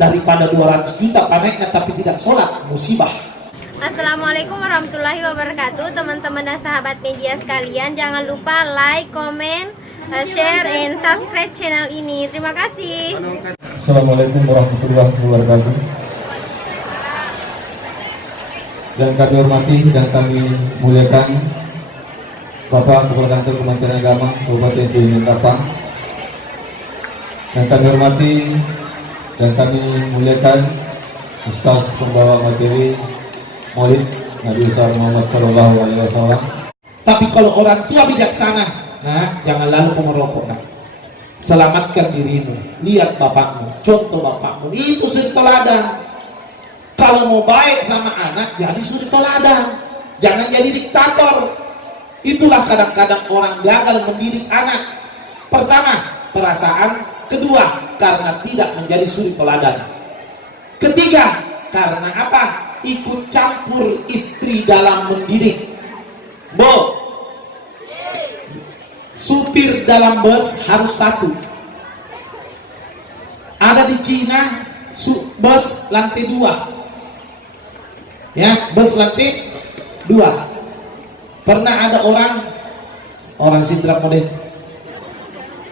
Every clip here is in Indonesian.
daripada 200 juta panennya tapi tidak sholat, musibah. Assalamualaikum warahmatullahi wabarakatuh, teman-teman dan sahabat media sekalian. Jangan lupa like, comment, share, and subscribe channel ini. Terima kasih. Assalamualaikum warahmatullahi wabarakatuh. Dan kami hormati dan kami muliakan Bapak Kepala Kantor Kementerian Agama Kabupaten Sigi Kapang. Dan kami hormati dan kami muliakan Ustaz pembawa materi Maulid Nabi besar Muhammad Sallallahu Alaihi Wasallam. Tapi kalau orang tua bijaksana, nah jangan lalu merokok, nah. Selamatkan dirimu, lihat bapakmu, contoh bapakmu, itu suri teladan. Kalau mau baik sama anak, jadi suri teladan, jangan jadi diktator. Itulah kadang-kadang orang gagal mendidik anak. Pertama, perasaan. Kedua, karena tidak menjadi suri teladan. Ketiga, karena apa? Ikut campur istri dalam mendidik. Supir dalam bus harus satu. Ada di Cina bus lantai 2, ya, bus lantai 2. Pernah ada orang Sidrap model,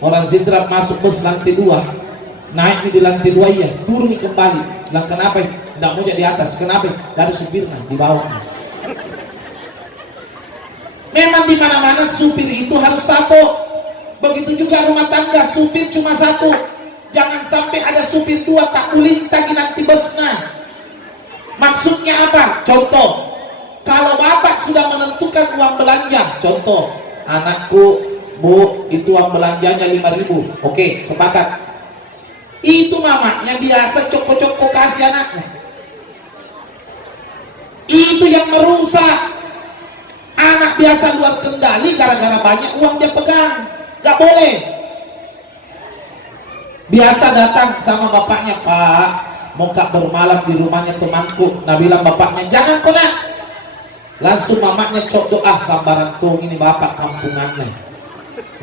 orang Sidrap masuk bus lantai 2, naik di lantai 2, iya, turun kembali. Lah kenapa? Tidak mau jadi atas. Kenapa? Dari supirnya di bawah. Memang di mana-mana supir itu harus satu. Begitu juga rumah tangga, supir cuma satu. Jangan sampai ada supir 2 tak ulintagi nanti busnya. Maksudnya apa? Contoh, kalau bapak sudah menentukan uang belanja, contoh, anakku, bu, itu uang belanjanya 5.000. Oke, sepakat. Itu mamanya biasa coko-coko kasih anaknya. Itu yang merusak. Anak biasa luar kendali gara-gara banyak uang dia pegang. Gak boleh. Biasa datang sama bapaknya, Pak, mau kak bermalam di rumahnya temanku. Nah bilang bapaknya, jangan kau nak. Langsung mamanya cok doa, sambaran kau ini bapak kampungannya.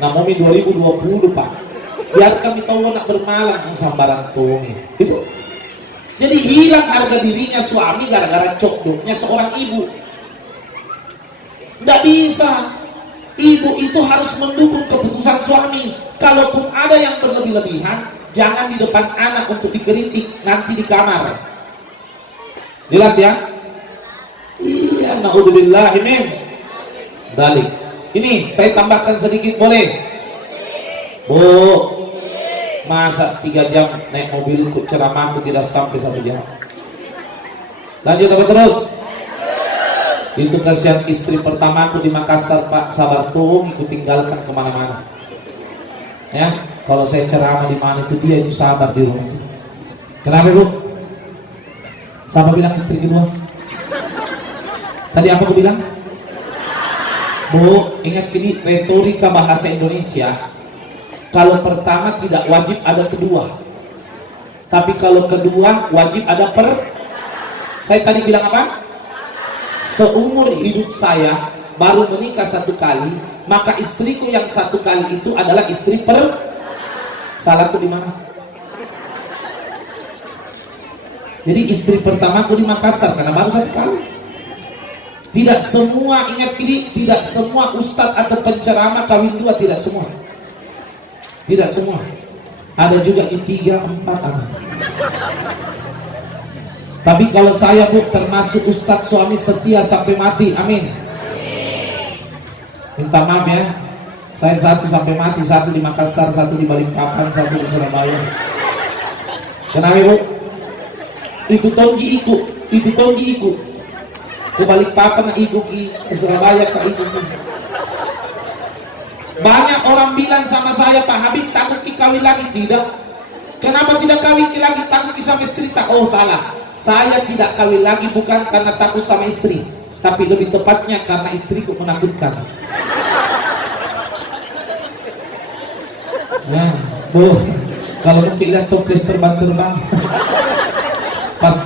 Namomi 2020 Pak. Biar kami tahu nak bermalam di sambaran kau ini. Itu. Jadi hilang harga dirinya suami gara-gara cok doknya seorang ibu. Tidak bisa. Ibu itu harus mendukung keputusan suami. Kalaupun ada yang berlebih-lebihan, jangan di depan anak untuk dikritik, nanti di kamar. Jelas ya? Iya, naudzubillah ini. Balik. Ini saya tambahkan sedikit boleh? Bu, masa 3 jam naik mobil ikut ceramahku tidak sampai 1 jam? Lanjut apa terus? Itu kasihan istri pertamaku di Makassar, Pak, sabar tuh, ikut tinggalkan kemana-mana. Ya, kalau saya ceramah di mana itu dia itu sabar di rumah itu. Kenapa Bu? Siapa bilang istri kedua? Tadi apa aku bilang? Bu, ingat ini retorika bahasa Indonesia. Kalau pertama tidak wajib ada kedua, tapi kalau kedua wajib ada Saya tadi bilang apa? Seumur hidup saya baru menikah 1 kali, maka istriku yang 1 kali itu adalah istri salahku di mana? Jadi istri pertamaku di Makassar karena baru 1 kali. Tidak semua, ingat ini, tidak semua ustadz atau penceramah kawin 2, tidak semua. Tidak semua. Ada juga di 3, 4 anak. Tapi kalau saya Bu termasuk ustadz suami setia sampai mati, amin. Minta maaf ya, saya 1 sampai mati, 1 di Makassar, 1 di Balikpapan, 1 di Surabaya. Kenapa Bu? Itu tonggi ikut. Ke Balikpapan ikut, ke Surabaya ikut. Banyak orang bilang sama saya, Pak Habib takut kawin lagi. Tidak. Kenapa tidak kawin lagi? Takut sama istri. Oh salah. Saya tidak kawin lagi bukan karena takut sama istri, tapi lebih tepatnya karena istriku menakutkan. Nah, Bu, kalau mungkin lihat toples terbang-terbang, pas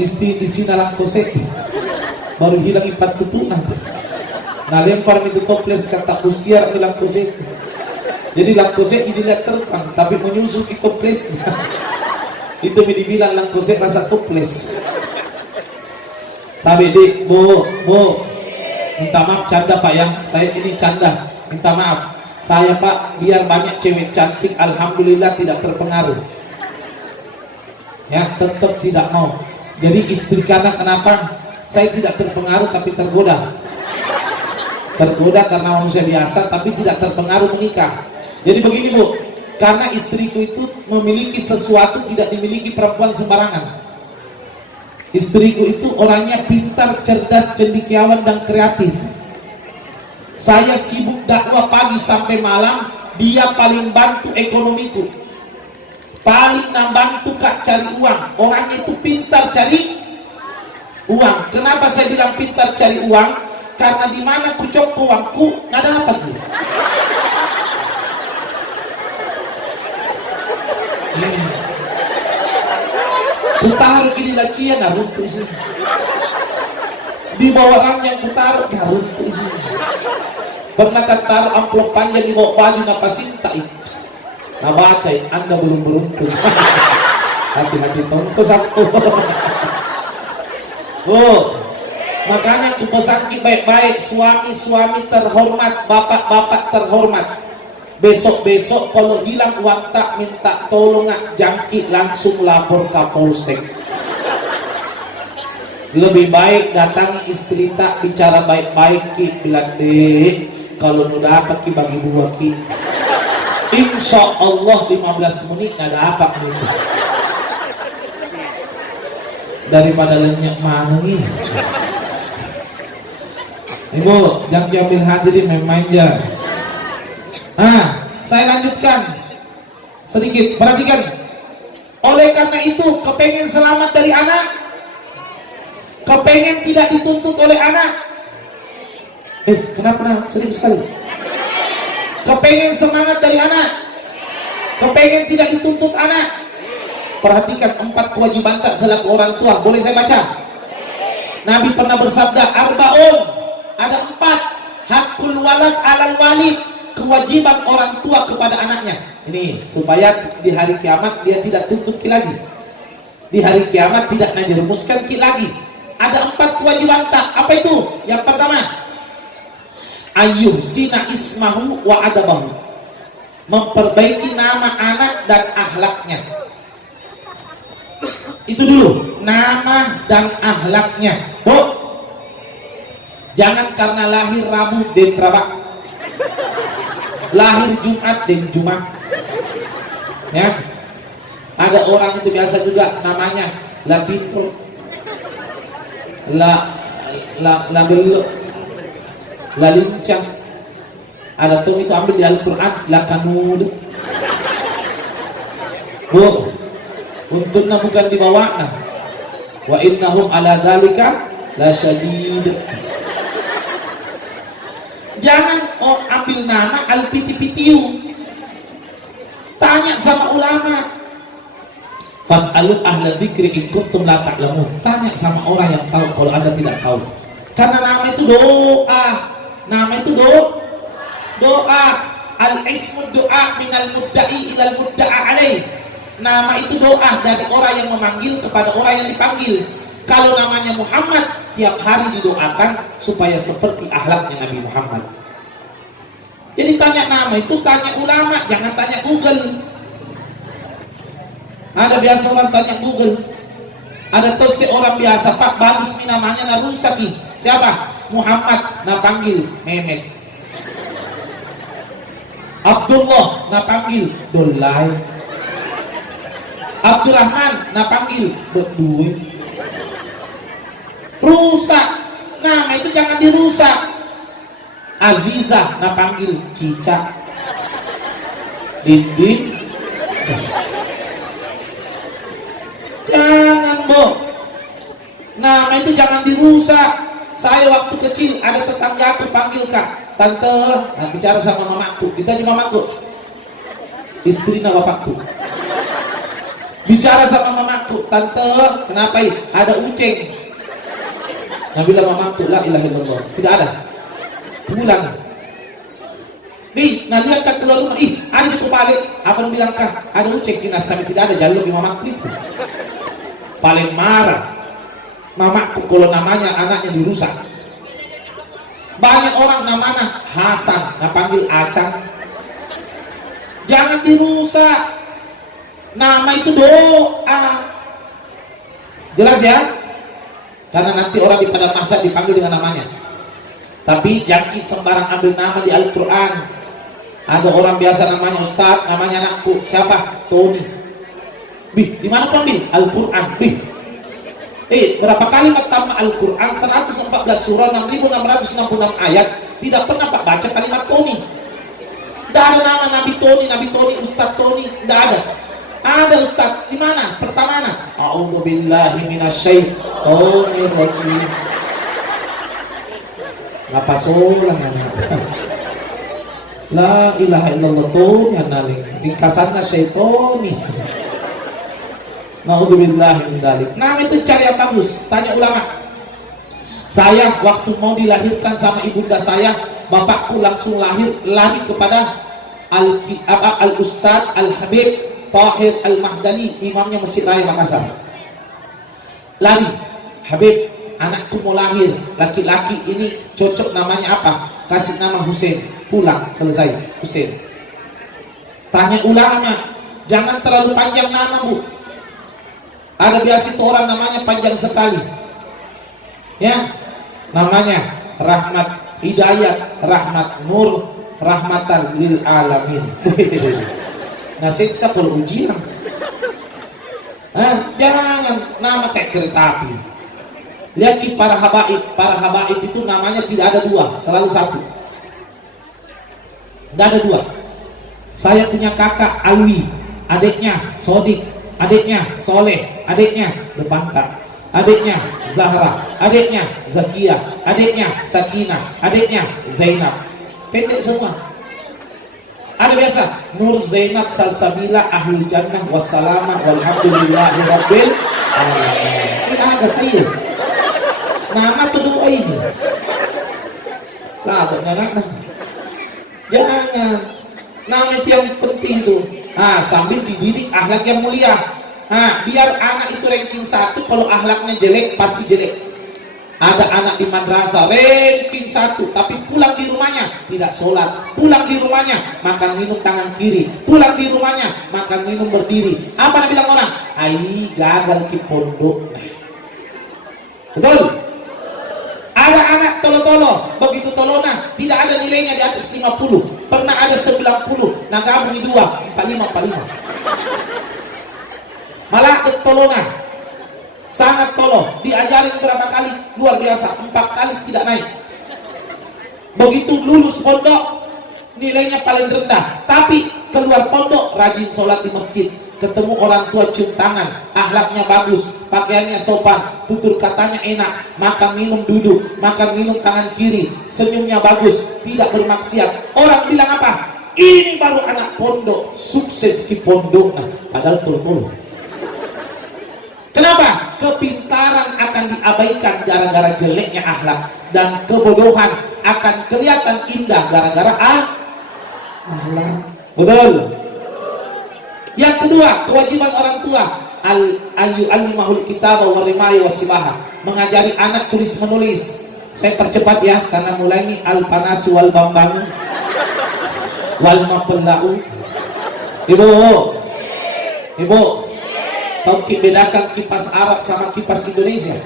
istri di sini dalam kosek, baru hilang 4 tutunan. Nah lempar itu toples kata usiar bilang kosek. Jadi lakose ini lihat terbang, tapi menyusul ke toplesnya. Itu dibilang lang kusik rasa tuples. Tapi di, bu, minta maaf canda Pak ya, saya ini canda, minta maaf. Saya Pak, biar banyak cewek cantik, alhamdulillah tidak terpengaruh. Ya, tetap tidak mau. Jadi istri karena kenapa? Saya tidak terpengaruh tapi tergoda. Tergoda karena manusia biasa tapi tidak terpengaruh menikah. Jadi begini Bu, karena istriku itu memiliki sesuatu tidak dimiliki perempuan sembarangan. Istriku itu orangnya pintar, cerdas, cendekiawan dan kreatif. Saya sibuk dakwah pagi sampai malam, dia paling bantu ekonomiku. Paling membantu Kak cari uang. Orangnya itu pintar cari uang. Kenapa saya bilang pintar cari uang? Karena di mana ku cok uangku nggak dapat Bu. Ku taruh di lacian harus ke isi. Di bawah orang yang ku taruh harus ke isi. Pernah taruh amplop panjang di bawah baju napa sinta itu. Nah baca Anda belum beruntung. Hati-hati tong pesakku. Oh, makanya aku pesan baik-baik, suami-suami terhormat, bapak-bapak terhormat. Besok-besok kalau hilang uang tak minta tolong jangkit langsung lapor ke polsek. Lebih baik datangi istri tak bicara baik-baik ki bilang deh kalau udah dapat ki bagi dua ki. Insya Allah 15 menit nggak dapat gitu. Daripada lenyap mana nih. Ibu, jangan diambil hadirin main-main aja. Saya lanjutkan sedikit. Perhatikan. Oleh karena itu, kepengen selamat dari anak, kepengen tidak dituntut oleh anak. Kenapa? Sedikit sekali. Kepengen semangat dari anak, kepengen tidak dituntut anak. Perhatikan 4 kewajiban tak selaku orang tua. Boleh saya baca? Nabi pernah bersabda, Arbaun, ada 4 hakul walad alal walid, kewajiban orang tua kepada anaknya. Ini supaya di hari kiamat dia tidak tuntut lagi. Di hari kiamat tidak menjerumuskan lagi. Ada 4 kewajiban tak. Apa itu? Yang pertama, ayyuhsina ismahu wa adabahu, memperbaiki nama anak dan akhlaknya. Itu dulu, nama dan akhlaknya. Bu, jangan karena lahir Rabu dan Rabak, lahir Jumat dan Jumat. Ya, ada orang itu biasa juga namanya Latiful, la geluk, la lincah. Ada tuh itu ambil di Al-Quran, la kanud. Bu, untungnya bukan dibawa nah. Wa innahum ala dzalika la syadid. Jangan ambil nama al-piti-pitiu. Tanya sama ulama. Fas'alu ahla dzikri in kuntum la ta'lamun. Tanya sama orang yang tahu kalau Anda tidak tahu. Karena nama itu doa. Nama itu doa. Al-ismu doa minal mudda'i ilal mudda'a alaih. Nama itu doa dari orang yang memanggil kepada orang yang dipanggil. Kalau namanya Muhammad, tiap hari didoakan supaya seperti akhlaknya Nabi Muhammad. Jadi tanya nama itu tanya ulama, jangan tanya Google. Ada biasa orang tanya Google. Ada tuh seorang biasa, Pak bagus nih namanya narusak nih. Siapa? Muhammad, nah panggil Mehmet. Abdullah, nah panggil Dolai. Abdurrahman, nah panggil Beduin. Rusak, nama itu jangan dirusak. Azizah, nah panggil Cica. Dinding. Jangan Bu, nama itu jangan dirusak. Saya waktu kecil ada tetangga aku panggil Kak, Tante, nah bicara sama mamaku. Ditanya mamaku, istrinya bapakku. Bicara sama mamaku, Tante, kenapa ya? Ada uceng. Nah bilang mamaku, la ilaha illallah. Tidak ada. Pulang. Bi, nah lihat kan keluar rumah, ih, ada di balik. Abang bilang kah, ada ucek kinasami tidak ada jalur di mamaku itu. Paling marah. Mamaku kalau namanya anaknya dirusak. Banyak orang namanya Hasan, nggak panggil Acang. Jangan dirusak. Nama itu doa. Jelas ya? Karena nanti orang di padang mahsyar dipanggil dengan namanya. Tapi jangan sembarang ambil nama di Al-Quran. Ada orang biasa namanya Ustaz, namanya anakku siapa? Tony. Bih, di mana kau ambil? Al-Quran. Bih. Berapa kali pertama Al-Quran? 114 surah, 6666 ayat. Tidak pernah Pak baca kalimat Tony. Tidak ada nama Nabi Tony, Ustaz Tony. Tidak ada. Ada Ustaz. Di mana? Pertama mana? A'udzubillahi minasyaitonir rajim. Ngapa solang anak? La ilaha illallah Tony analing. Ringkasannya syaitoni. Na'udzubillahi min dzalik. Nah, itu cari yang bagus. Tanya ulama. Saya waktu mau dilahirkan sama ibunda saya, bapakku langsung lari kepada Al-Ustaz Al-Habib Tahir Al-Mahdani, imamnya Masjid Raya Makassar. Lari, Habib, anakku mau lahir, laki-laki ini cocok namanya apa? Kasih nama Hussein. Pulang, selesai, Hussein. Tanya ulama, jangan terlalu panjang nama, Bu. Ada biasa itu orang namanya panjang sekali. Ya, namanya Rahmat Hidayat, Rahmat Nur, Rahmatan lil alamin. Nah, siksa kalau ujian. Jangan nama kayak kereta api. Lihat para habaib itu namanya tidak ada dua, selalu satu. Tidak ada dua. Saya punya kakak Alwi, adiknya Sodik, adiknya Soleh, adiknya Depanka, adiknya Zahra, adiknya Zakia, adiknya Sakinah, adiknya Zainab. Pendek semua. Ada biasa Nur Zainab Salsabila Ahlul Jannah Wassalamah Walhamdulillahi Rabbil Alamin. Ini agak serius. Nama tuh doa ini. Lah, anak. Jangan. Nama itu yang penting tuh. Sambil dididik akhlak yang mulia. Biar anak itu ranking 1, kalau akhlaknya jelek pasti jelek. Ada anak di madrasah ranking 1, tapi pulang di rumahnya tidak sholat, pulang di rumahnya makan minum tangan kiri, pulang di rumahnya makan minum berdiri. Apa bilang orang? Ai gagal ki pondok. Betul? Ada anak tolo-tolo, begitu tolona tidak ada nilainya di atas 50, pernah ada 90, nah gabung 2, 45. Malah tolona sangat tolong, diajarin berapa kali luar biasa, 4 kali tidak naik. Begitu lulus pondok nilainya paling rendah, tapi keluar pondok rajin sholat di masjid, ketemu orang tua cium tangan, akhlaknya bagus, pakaiannya sopan, tutur katanya enak, makan minum duduk, makan minum tangan kiri, senyumnya bagus, tidak bermaksiat. Orang bilang apa? Ini baru anak pondok, sukses di pondok. Padahal tolong. Kenapa? Kepintaran akan diabaikan gara-gara jeleknya akhlak, dan kebodohan akan kelihatan indah gara-gara akhlak. Betul. Yang kedua, kewajiban orang tua al-yu'allimahul kitaba wa rimaya wasibaha, mengajari anak tulis menulis. Saya percepat ya, karena mulai ini al-panasu wal bambang wal mapellau. Ibu, tahu bedakan kipas Arab sama kipas Indonesia?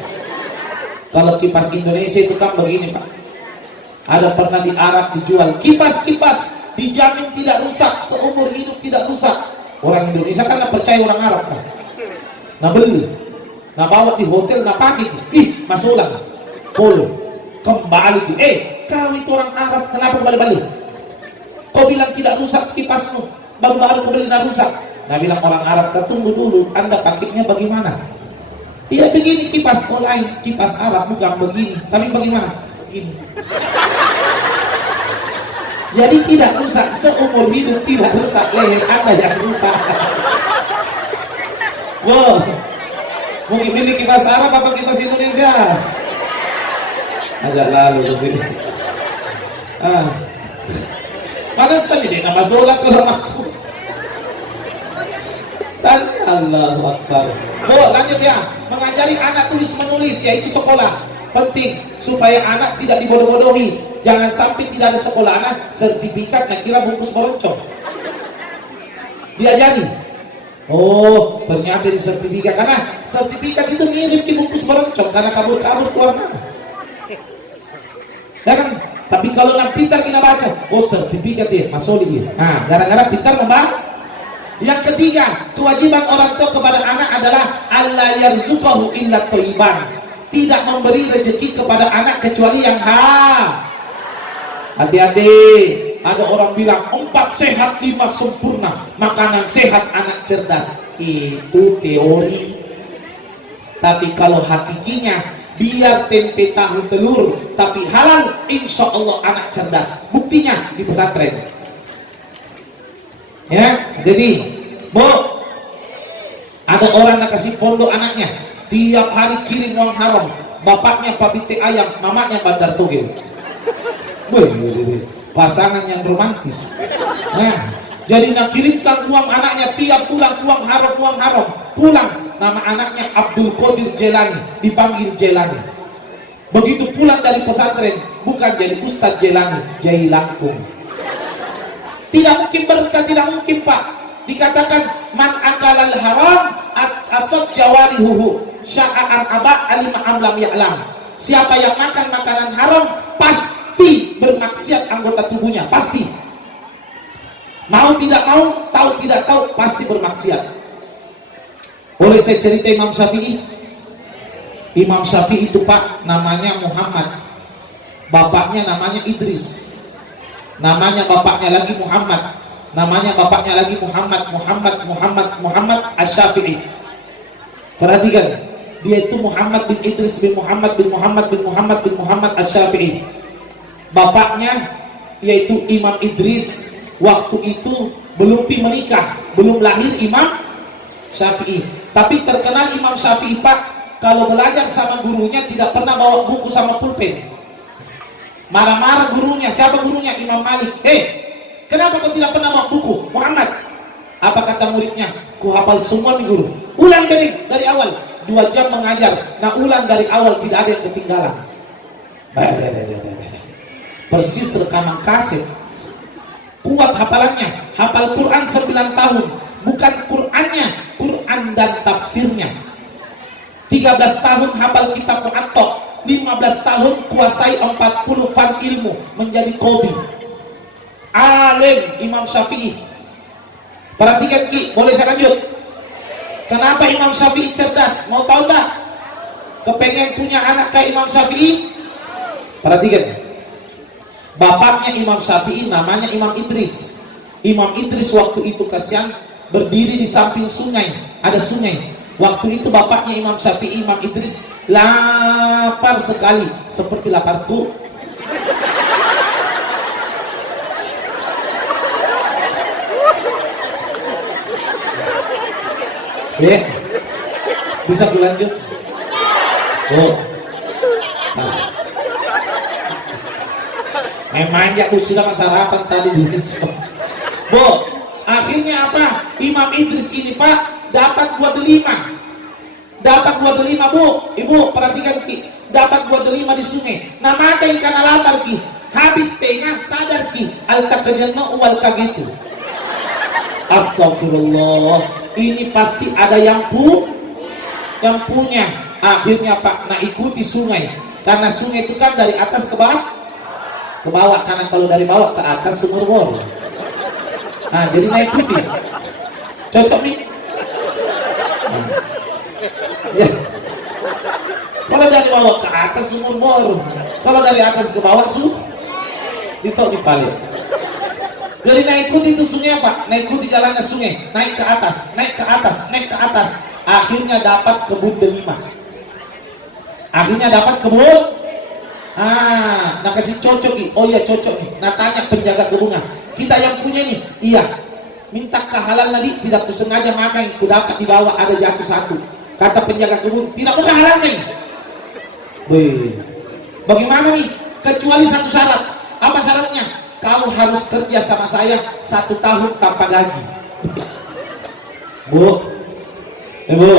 Kalau kipas Indonesia itu kan begini Pak, ada pernah di Arab dijual kipas-kipas dijamin tidak rusak, seumur hidup tidak rusak. Orang Indonesia kan percaya orang Arab kan, nah beli, nah bawa di hotel, nah pakai, masulah polo kembali, kau itu orang Arab kenapa balik-balik? Kau bilang tidak rusak kipasmu, baru-baru kau beli nah rusak. Nah bilang orang Arab, tunggu dulu, Anda pakainya bagaimana? Iya begini kipas, kau lain kipas Arab bukan begini, tapi bagaimana? Begini. Jadi tidak rusak, seumur hidup tidak rusak, leher Anda yang rusak. Wow, mungkin ini kipas Arab apa kipas Indonesia? Ajak lalu ke sini. Mana sendiri nama Zola ke rumahku. Dan Allahu Akbar. Lanjut ya, mengajari anak tulis menulis, yaitu sekolah. Penting supaya anak tidak dibodoh-bodohi. Jangan sampai tidak ada sekolah anak sertifikatnya kira bungkus meroncong. Diajari. Oh, ternyata di sertifikat, karena sertifikat itu mirip di bungkus meroncong karena kabur-kabur keluar mana. Ya kan? Tapi kalau nak pintar kita baca, oh sertifikat dia, masuk dia. Nah, gara-gara pintar membaca. Yang ketiga, kewajiban orang tua kepada anak adalah Allah yarzuqahu illa thayyiban. Tidak memberi rezeki kepada anak kecuali yang hati-hati. Ada orang bilang 4 sehat 5 sempurna, makanan sehat anak cerdas. Itu teori. Tapi kalau hakikinya, biar tempe tahu telur tapi halal, insya Allah anak cerdas. Buktinya di pesantren. Ya, jadi Bu, ada orang nak kasih pondok anaknya, tiap hari kirim uang haram. Bapaknya pabite ayam, mamanya bandar togel. Pasangan yang romantis. Nah, jadi nak kirimkan uang anaknya tiap bulan, uang haram. Pulang, nama anaknya Abdul Qadir Jelani, dipanggil Jelani. Begitu pulang dari pesantren, bukan jadi Ustadz Jelani, Jai Langkung. Tidak mungkin berkah, tidak mungkin Pak. Dikatakan man akalal haram asad jawarihuhu sya'an aba alima amlam ya'lam. Siapa yang makan makanan haram pasti bermaksiat anggota tubuhnya, pasti. Mau tidak mau, tahu tidak tahu, pasti bermaksiat. Boleh saya cerita Imam Syafi'i? Imam Syafi'i itu Pak, namanya Muhammad. Bapaknya namanya Idris. Namanya bapaknya lagi Muhammad. Namanya bapaknya lagi Muhammad Asy-Syafi'i. Perhatikan, dia itu Muhammad bin Idris bin Muhammad Asy-Syafi'i. Bapaknya yaitu Imam Idris waktu itu belum menikah, belum lahir Imam Syafi'i. Tapi terkenal Imam Syafi'i Pak, kalau belajar sama gurunya tidak pernah bawa buku sama pulpen. Marah-marah gurunya. Siapa gurunya? Imam Malik. Kenapa kau tidak pernah bawa buku? Muhammad. Apa kata muridnya? Ku hafal semua nih guru. Ulang dari awal. 2 jam mengajar. Nah, ulang dari awal, tidak ada yang ketinggalan. Persis rekaman kaset. Kuat hafalannya. Hafal Quran 9 tahun. Bukan Qurannya, Quran dan tafsirnya. 13 tahun hafal kitab Mu'attaq. 15 tahun kuasai 40 fan ilmu, menjadi qadhi. Alim Imam Syafi'i. Perhatikan Ki, boleh saya lanjut? Kenapa Imam Syafi'i cerdas? Mau tahu tak? Kepengen punya anak kayak Imam Syafi'i? Perhatikan. Bapaknya Imam Syafi'i namanya Imam Idris. Imam Idris waktu itu kasihan berdiri di samping sungai. Ada sungai. Waktu itu bapaknya Imam Syafi'i, Imam Idris, lapar sekali, seperti laparku. Bisa dilanjut? Oh. Nah. Memangnya aku sudah sarapan tadi di Bu, akhirnya apa? Imam Idris ini Pak dapat buah delima. Bu, Ibu perhatikan Ki, dapat buah delima di sungai. Nah, makan karena lapar Ki. Habis tengah sadar Ki, al takajanna wal kagitu. Astagfirullah, ini pasti ada yang punya. Akhirnya Pak, nah ikuti sungai. Karena sungai itu kan dari atas ke bawah. Karena kalau dari bawah ke atas sumur. Nah, jadi nah ikuti. Cocok nih. Ya. Kalau dari bawah ke atas sumur. Kalau dari atas ke bawah ditok di paling. Jadi naik itu sungai apa? Naik di jalannya sungai, naik ke atas. Akhirnya dapat kebun delima. Nah kasih cocok nih. Oh iya cocok nih. Nah tanya penjaga kebunnya, kita yang punya nih. Iya. Minta kehalal tadi, tidak kusengaja makan, ku dapat di bawah ada jatuh satu. Kata penjaga kebun, tidak bukan halal nih. Bagaimana nih? Kecuali satu syarat. Apa syaratnya? kau harus kerja sama saya 1 tahun tanpa gaji. Bu, Bu,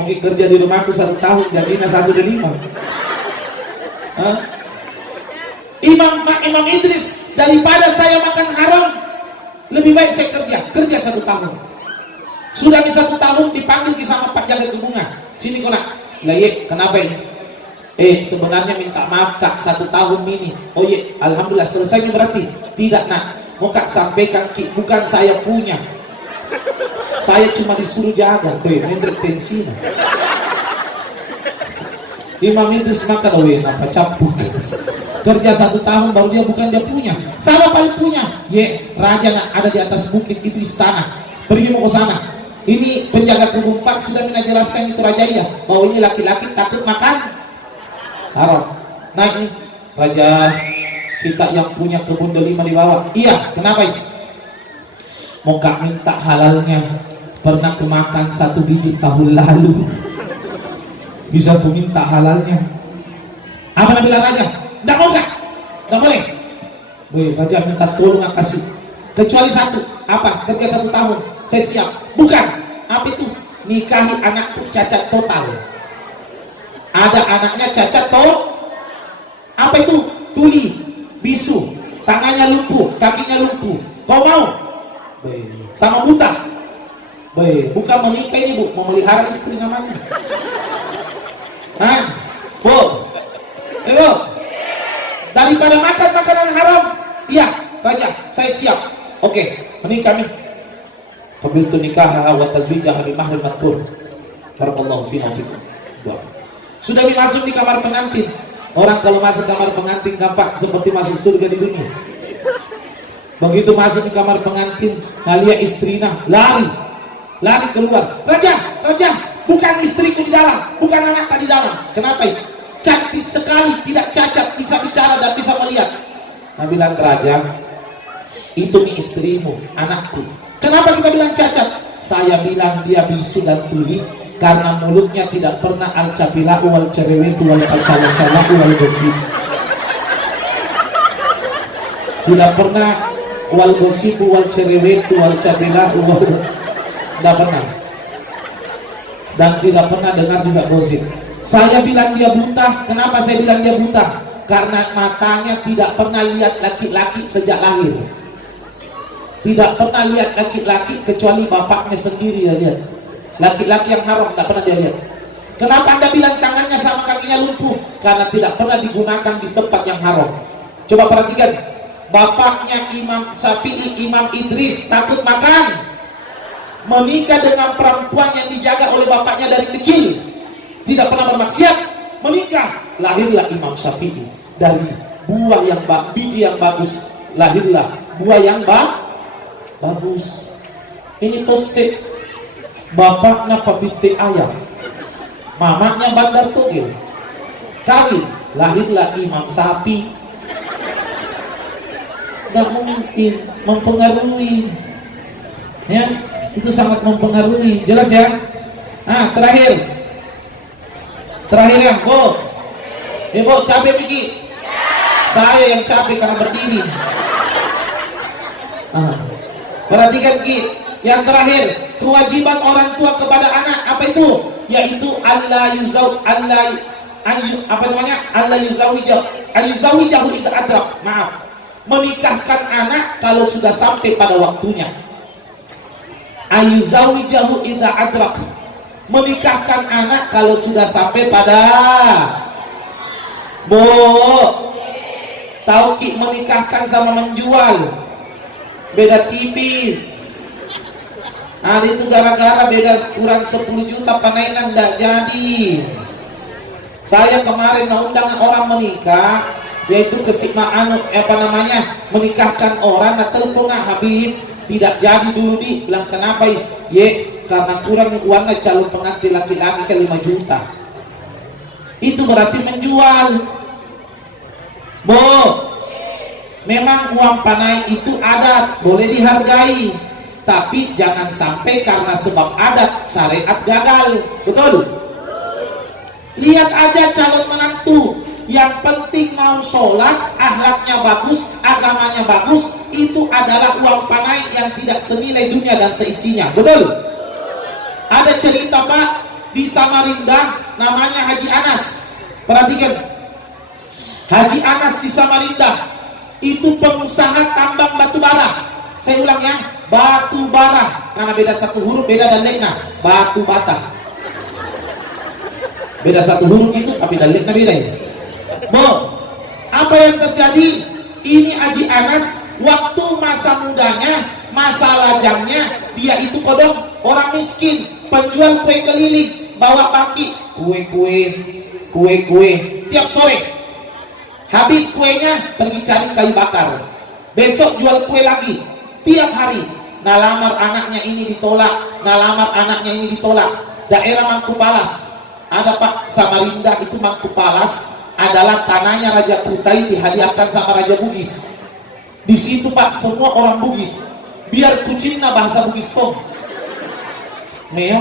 mungkin kerja di rumahku 1 tahun, gajinya 1,5. Imam Idris, daripada saya makan haram, lebih baik saya kerja 1 tahun. Sudah di 1 tahun dipanggil sama Pak Jaga Bunga, sini kau nak, lah ye, kenapa ini? Sebenarnya minta maaf kak, 1 tahun ini. Oh ye, alhamdulillah selesai berarti. Tidak nak, mau kak sampaikan ki, bukan saya punya. Saya cuma disuruh jaga, mendek tensi. Imam itu semakan apa capuk. Kerja 1 tahun baru dia, bukan dia punya. Sama paling punya. Ye, raja nak ada di atas bukit itu istana. Pergi mau ke sana. Ini penjaga kebun Pak sudah menjelaskan itu raja ya, bahwa ini laki-laki takut makan haram. Nah ini raja kita yang punya kebun delima di bawah. Iya, kenapa ini? Mau kak minta halalnya, pernah kemakan 1 biji tahun lalu. Bisa ku minta halalnya. Apa yang bilang raja? Nggak mau kak? Nggak boleh. Boleh, raja minta tolong kasih. Kecuali 1, apa? Kerja 1 tahun, saya siap. Bukan, apa itu? Nikahi anakku cacat total. Ada anaknya cacat apa itu? Tuli, bisu, tangannya lumpuh, kakinya lumpuh. Kau mau? Sama buta? Bukan menikah ini bu, memelihara istri namanya. Bu, daripada makan makanan haram, iya raja, saya siap. Oke, menikah nih. Qabiltu nikaha wa tazwijaha bi mahril matur. Barakallahu fina fikum. Sudah masuk di kamar pengantin. Orang kalau masuk kamar pengantin gampang seperti masuk surga di dunia. Begitu masuk di kamar pengantin, ngeliat istrinya lari keluar. Raja, bukan istriku di dalam, bukan anak di dalam. Kenapa itu? Cantik sekali, tidak cacat, bisa bicara dan bisa melihat. Nah bilang raja, itu nih istrimu, anakku. Kenapa kita bilang cacat? Saya bilang dia bisu dan tuli karena mulutnya tidak pernah al-capilahu wal cerewetu wal al-calahu wal gosip. Tidak pernah wal gosipu wal cerewetu wal capilahu wal, tidak pernah. Dan tidak pernah dengar juga gosip. Saya bilang dia buta. Kenapa saya bilang dia buta? Karena matanya tidak pernah lihat laki-laki sejak lahir. Tidak pernah lihat laki-laki kecuali bapaknya sendiri dia lihat. Laki-laki yang haram tidak pernah dia lihat. Kenapa anda bilang tangannya sama kakinya lumpuh? Karena tidak pernah digunakan di tempat yang haram. Coba perhatikan, bapaknya Imam Syafi'i, Imam Idris takut makan, menikah dengan perempuan yang dijaga oleh bapaknya dari kecil, tidak pernah bermaksiat, menikah, lahirlah Imam Syafi'i dari buah yang biji yang bagus, lahirlah buah yang bagus. Ini tosik, bapaknya pabiti ayam, mamanya bandar togel, kawin, lahirlah Imam Sapi. Tidak mungkin, mempengaruhi, ya itu sangat mempengaruhi, jelas ya. Terakhir ya, Bu, Bu capek pergi, saya yang capek karena berdiri. Perhatikan Ki, yang terakhir, kewajiban orang tua kepada anak apa itu? Yaitu Allah yuzawijahu idza adrak, menikahkan anak kalau sudah sampai pada waktunya. Ayuzawijahu idza adrak, menikahkan anak kalau sudah sampai pada. Bu, tahu Ki, menikahkan sama menjual beda tipis. Itu gara-gara beda kurang 10 juta panainan tidak jadi. Saya kemarin undang orang menikah, yaitu menikahkan orang, telepon Habib, tidak jadi dulu bilang kenapa karena kurang uangnya calon pengantin laki-laki ke 5 juta. Itu berarti menjual. Bu, memang uang panai itu adat, boleh dihargai, tapi jangan sampai karena sebab adat syariat gagal. Betul? Lihat aja calon menantu Yang penting mau sholat, akhlaknya bagus, agamanya bagus, itu adalah uang panai yang tidak senilai dunia dan seisinya. Betul? Ada cerita Pak di Samarinda, namanya Haji Anas. Perhatikan, Haji Anas di Samarinda itu pengusaha tambang batu bara. Saya ulang ya, batu bara, karena beda satu huruf, beda dan lekna. Batu bata, beda satu huruf itu, tapi dan lekna beda ya. Apa yang terjadi? Ini Haji Anas waktu masa mudanya, masa lajangnya, dia itu kodok orang miskin, penjual kue keliling, bawa baki kue tiap sore. Habis kuenya pergi cari kayu bakar, besok jual kue lagi tiap hari. Nalamar anaknya ini ditolak, nalamar anaknya ini ditolak. Daerah Mangkupalas ada Pak, Samarinda itu Mangkupalas adalah tanahnya Raja Kutai, dihadiahkan sama Raja Bugis. Di situ Pak semua orang Bugis, biar kucingna bahasa Bugis tong meo.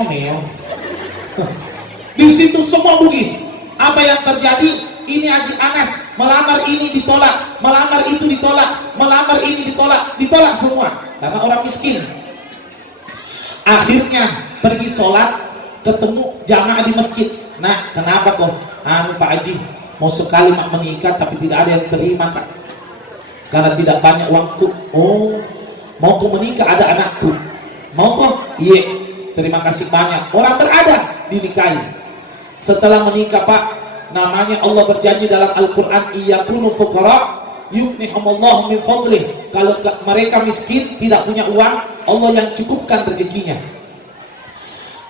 Di situ semua Bugis. Apa yang terjadi? Ini Haji Anas melamar ini ditolak, melamar itu ditolak, melamar ini ditolak, ditolak semua karena orang miskin. Akhirnya pergi sholat, ketemu jamaah di masjid. Nah, kenapa kok? Pak Haji, mau sekali mak menikah tapi tidak ada yang terima Kak, karena tidak banyak uangku. Oh, mau ku menikah ada anakku, mau kok? Iya, terima kasih banyak. Orang berada dinikahi. Setelah menikah Pak, namanya Allah berjanji dalam Al-Quran, iyakunu fuqara yughnihumullahu min fadlih. Kalau mereka miskin, tidak punya uang, Allah yang cukupkan rezekinya.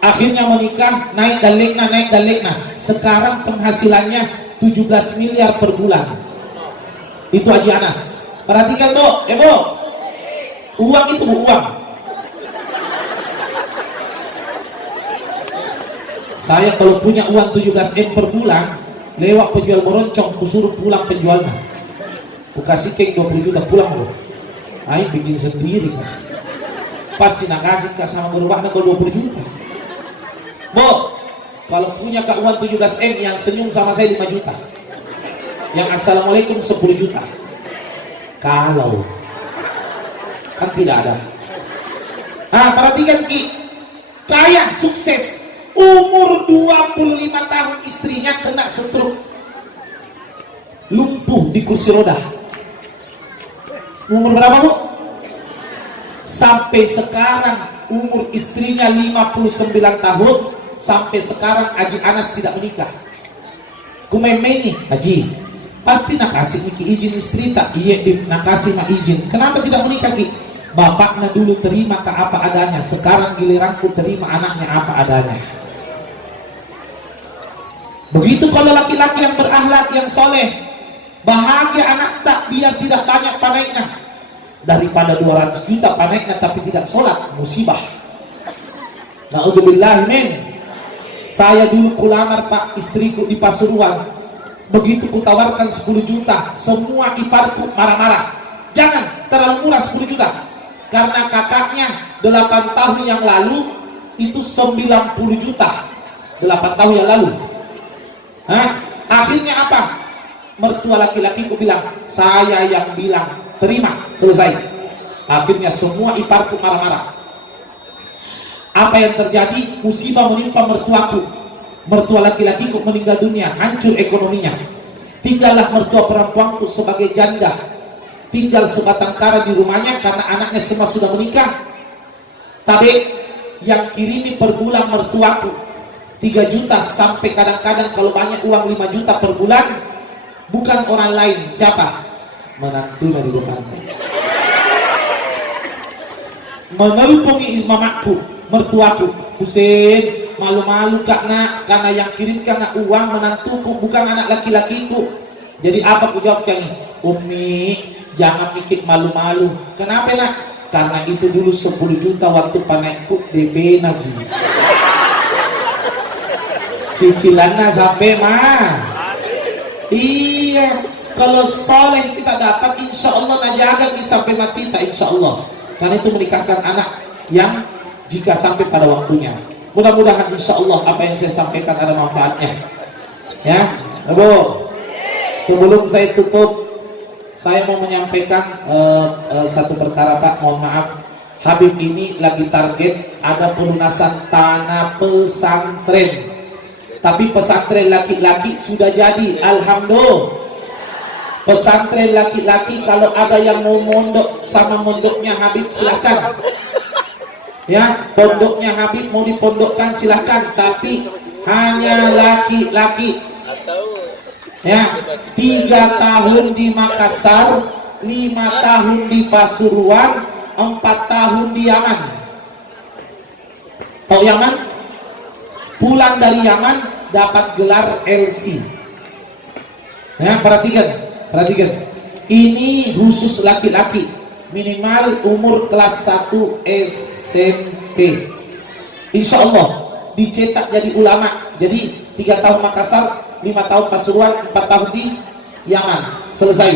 Akhirnya menikah, naik dan lekna. Sekarang penghasilannya 17 miliar per bulan. Itu Haji Anas. Perhatikan Bu, Bu, uang itu uang. Saya kalau punya uang 17 M per bulan, lewat penjual meroncong, kusuruh pulang penjualnya, ku kasih kek 20 juta pulang loh. Ayo bikin sendiri kan, pasti nak kasih ke sama berubahnya kalau 20 juta. Bu, kalau punya ke uang 17 M, yang senyum sama saya 5 juta, yang assalamualaikum 10 juta. Kalau kan tidak ada. Perhatikan Ki, kaya sukses, umur 25 tahun istrinya kena stroke, lumpuh di kursi roda. Umur berapa Bu? Sampai sekarang umur istrinya 59 tahun. Sampai sekarang Haji Anas tidak menikah. Kumemeni Haji, pasti nak kasih Niki izin istri tak? Iya, nak kasih mak izin. Kenapa tidak menikah Ki? Bapaknya dulu terima ke apa adanya, sekarang giliranku terima anaknya apa adanya. Begitu kalau laki-laki yang berakhlak, yang soleh, bahagia anak tak, biar tidak banyak panainya. Daripada 200 juta panainya tapi tidak sholat, musibah. Na'udzubillah min. Saya dulu kulamar Pak istriku di Pasuruan. Begitu kutawarkan 10 juta, semua iparku marah-marah. Jangan, terlalu murah 10 juta. Karena kakaknya 8 tahun yang lalu itu 90 juta. 8 tahun yang lalu. Akhirnya apa? Mertua laki-lakiku bilang, saya yang bilang, terima, selesai. Akhirnya semua iparku marah-marah. Apa yang terjadi? Musibah menimpa mertuaku. Mertua laki-lakiku meninggal dunia, hancur ekonominya. Tinggallah mertua perempuanku sebagai janda, tinggal sebatang kara di rumahnya karena anaknya semua sudah menikah. Tapi yang kirimi per bulan mertuaku 3 juta, sampai kadang-kadang kalau banyak uang 5 juta per bulan. Bukan orang lain, siapa? Menantunya di pantai. Menelpongi mamaku, mertuaku, Husein, malu-malu Kak Nak, karena yang kirimkan uang menantuku, bukan anak laki-lakiku. Jadi apa ku jawabkan? Umi, jangan mikir malu-malu. Kenapa Nak? Karena itu dulu 10 juta waktu panekku DP Naji. Cicilannya sampai mah. Iya, kalau soleh kita dapat, insya Allah najaga sampai mati tak, insya Allah. Karena itu menikahkan anak yang jika sampai pada waktunya. Mudah-mudahan insya Allah apa yang saya sampaikan ada manfaatnya. Ya, Bu. Sebelum saya tutup, saya mau menyampaikan satu perkara Pak, mohon maaf. Habib ini lagi target ada pelunasan tanah pesantren. Tapi pesantren laki-laki sudah jadi, alhamdulillah. Pesantren laki-laki kalau ada yang mau mondok sama mondoknya Habib silahkan. Ya, pondoknya Habib mau dipondokkan silahkan, tapi hanya laki-laki. Ya, 3 tahun di Makassar, 5 tahun di Pasuruan, 4 tahun di Yaman. Tahu Yaman? Pulang dari Yaman dapat gelar LC. Ya, perhatikan. Ini khusus laki-laki, minimal umur kelas 1 SMP. Insya Allah dicetak jadi ulama. Jadi 3 tahun Makassar, 5 tahun Pasuruan, 4 tahun di Yaman. Selesai.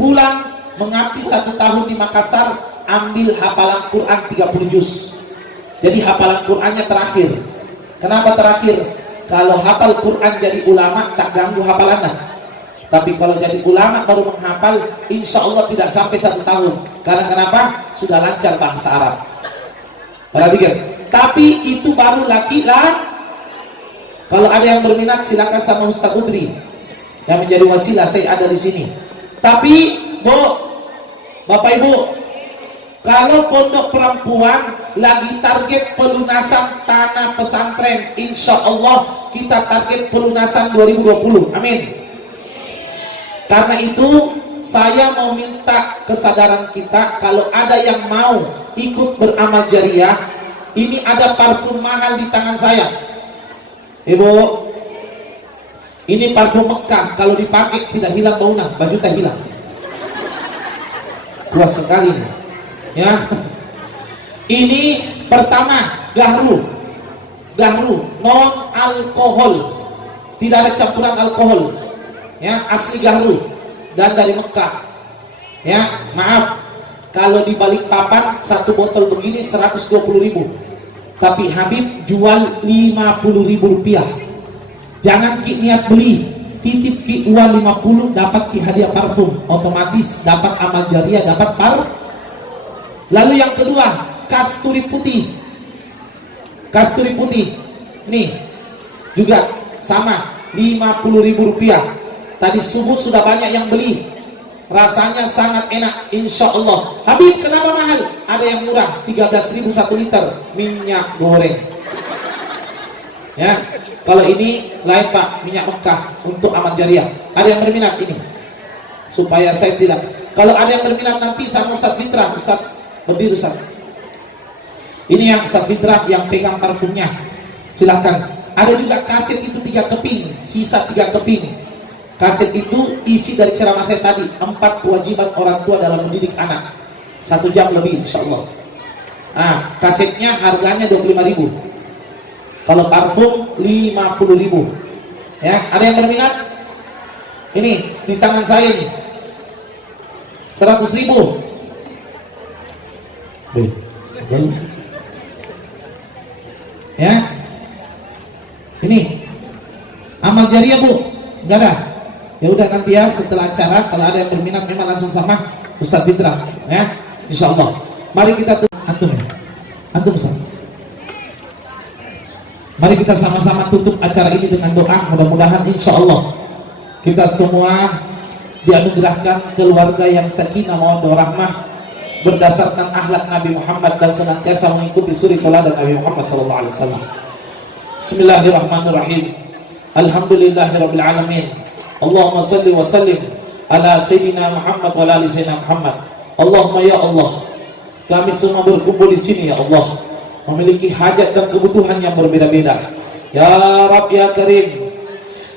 Pulang mengabdi 1 tahun di Makassar, ambil hafalan Quran 30 juz. Jadi hafalan Qurannya terakhir. Kenapa terakhir? Kalau hafal Quran jadi ulama tak ganggu hafalannya. Tapi kalau jadi ulama baru menghafal, insya Allah tidak sampai 1 tahun. Karena kenapa? Sudah lancar bahasa Arab. Perhatikan. Tapi itu baru laki-laki. Kalau ada yang berminat silakan sama Ustaz Udri yang menjadi wasilah, saya ada di sini. Tapi Bu, Bapak Ibu, kalau pondok perempuan lagi target pelunasan tanah pesantren, insya Allah kita target pelunasan 2020. Amin. Karena itu saya mau minta kesadaran kita, kalau ada yang mau ikut beramal jariah, ini ada parfum mahal di tangan saya. Ibu, ini parfum Mekah, kalau dipakai tidak hilang baunya, baju tak hilang. Kuat sekali nih. Ya. Ini pertama, Gahru non alkohol, tidak ada campuran alkohol. Ya, asli Gahru dan dari Mekah. Ya, maaf kalau di Balikpapan 1 botol begini 120.000, tapi Habib jual 50.000 rupiah. Jangan ki niat beli, titip ki uang 50 dapat ki hadiah parfum, otomatis dapat amal jariah, dapat par. Lalu yang kedua, kasturi putih nih juga sama 50.000 rupiah. Tadi subuh sudah banyak yang beli, rasanya sangat enak, insya Allah. Habib kenapa mahal? Ada yang murah, 13.000 1 liter minyak goreng. Ya, kalau ini lain Pak, minyak Mekah untuk amal jariah. Ada yang berminat ini? Supaya saya tidak. Kalau ada yang berminat nanti sama Ustaz Fitra, Ustaz berdiri Ustaz. Ini yang Ustaz Fitra yang pegang parfumnya. Silahkan. Ada juga kaset itu 3 keping, sisa 3 keping. Kaset itu isi dari ceramah saya tadi, 4 kewajiban orang tua dalam mendidik anak. 1 jam lebih insya Allah. Nah, kasetnya harganya 25.000. Kalau parfum 50.000. Ya, ada yang berminat? Ini di tangan saya ini 100.000. Ya, ini amal jariah Bu, enggak ada. Ya udah nanti ya setelah acara kalau ada yang berminat memang langsung sama Ustaz Fitra ya, insya Allah. Mari kita antum Ustaz. Mari kita sama-sama tutup acara ini dengan doa. Mudah-mudahan insya Allah kita semua dianugerahkan keluarga yang sakinah mawaddah rahmah berdasarkan akhlak Nabi Muhammad dan senantiasa mengikuti suri teladan Nabi Muhammad SAW. Bismillahirrahmanirrahim. Alhamdulillahirabbil alamin. Allahumma salli wa sallim ala sayyidina Muhammad wa ala ali sayyidina Muhammad. Allahumma ya Allah, kami semua berkumpul di sini ya Allah, memiliki hajat dan kebutuhan yang berbeda-beda. Ya Rabb ya Karim,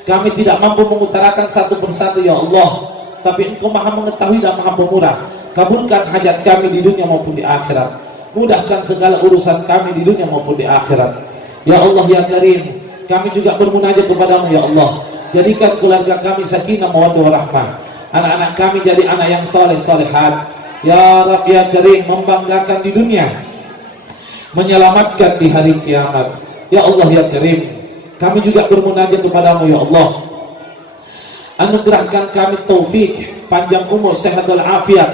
kami tidak mampu mengutarakan satu persatu ya Allah, tapi Engkau Maha mengetahui dan Maha Pemurah. Kabulkan hajat kami di dunia maupun di akhirat. Mudahkan segala urusan kami di dunia maupun di akhirat. Ya Allah ya Karim, kami juga bermunajat kepadamu ya Allah. Jadikan keluarga kami sakinah mawaddah warahmah. Anak-anak kami jadi anak yang saleh salehat. Ya Rabb ya Karim, membanggakan di dunia, menyelamatkan di hari kiamat. Ya Allah ya Karim, kami juga bermunajat kepadamu ya Allah. Anugerahkan kami taufik, panjang umur, sehat dan afiat,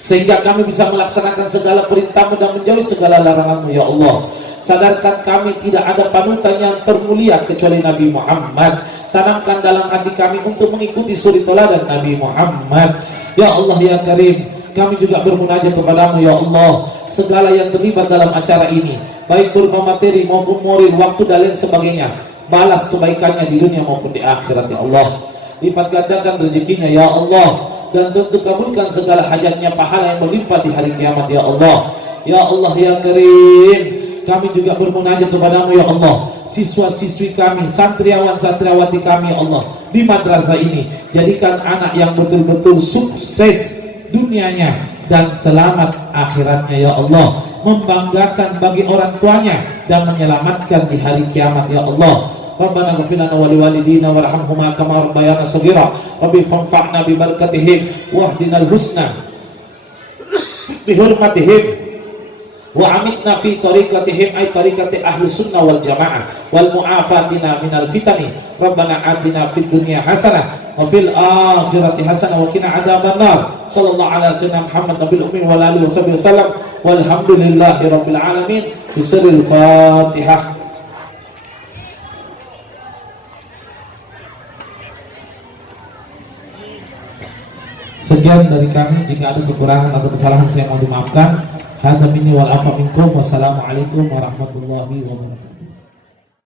sehingga kami bisa melaksanakan segala perintah-Mu dan menjauhi segala larangan-Mu ya Allah. Sadarkan kami tidak ada panutan yang termulia kecuali Nabi Muhammad. Tanamkan dalam hati kami untuk mengikuti suri teladan Nabi Muhammad. Ya Allah ya Karim, kami juga bermunajat kepadamu ya Allah. Segala yang terlibat dalam acara ini, baik berupa materi maupun moral, waktu dan lain sebagainya, balas kebaikannya di dunia maupun di akhirat ya Allah. Lipat gandakan rezekinya ya Allah, dan tentu kabulkan segala hajatnya, pahala yang melimpah di hari kiamat ya Allah. Ya Allah ya Karim, kami juga bermunajat kepadamu ya Allah. Siswa-siswi kami, santriawan-santriawati kami ya Allah, di madrasah ini, jadikan anak yang betul-betul sukses dunianya dan selamat akhiratnya ya Allah. Membanggakan bagi orang tuanya dan menyelamatkan di hari kiamat ya Allah. Rabbana ighfir lana wa liwalidina warhamhuma kama rabbayana shaghira. Rabbi fanfa'na bi barakatihim wahdinal husna bi hurmatihim wa amitna fi tariqatihim ay tariqati ahli sunnah wal jamaah wal mu'afatina minal fitani. Rabbana atina fid dunya hasanah wa fil akhirati hasanah wa qina adzabannar. Sallallahu ala sayyidina Muhammad nabil ummi wa alihi wasallam. Walhamdulillahi rabbil alamin. Bismillahil Fatihah. Sekian dari kami, jika ada kekurangan atau kesalahan saya mohon dimaafkan. Hadza minni wal afa minkum. Wassalamualaikum warahmatullahi wabarakatuh.